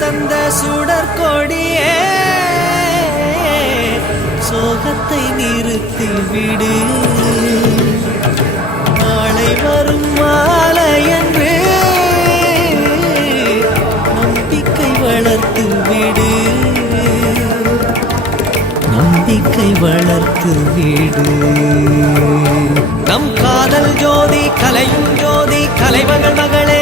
தந்த சுடற்கொடியே சோகத்தை நிறுத்தி விடு. நாளை வரும் மாலை என்று நம்பிக்கை வளர்த்து விடு. நம்பிக்கை வளர்த்து விடு. நம் காதல் ஜோதி கலையும் ஜோதி கலைமகள் மகளே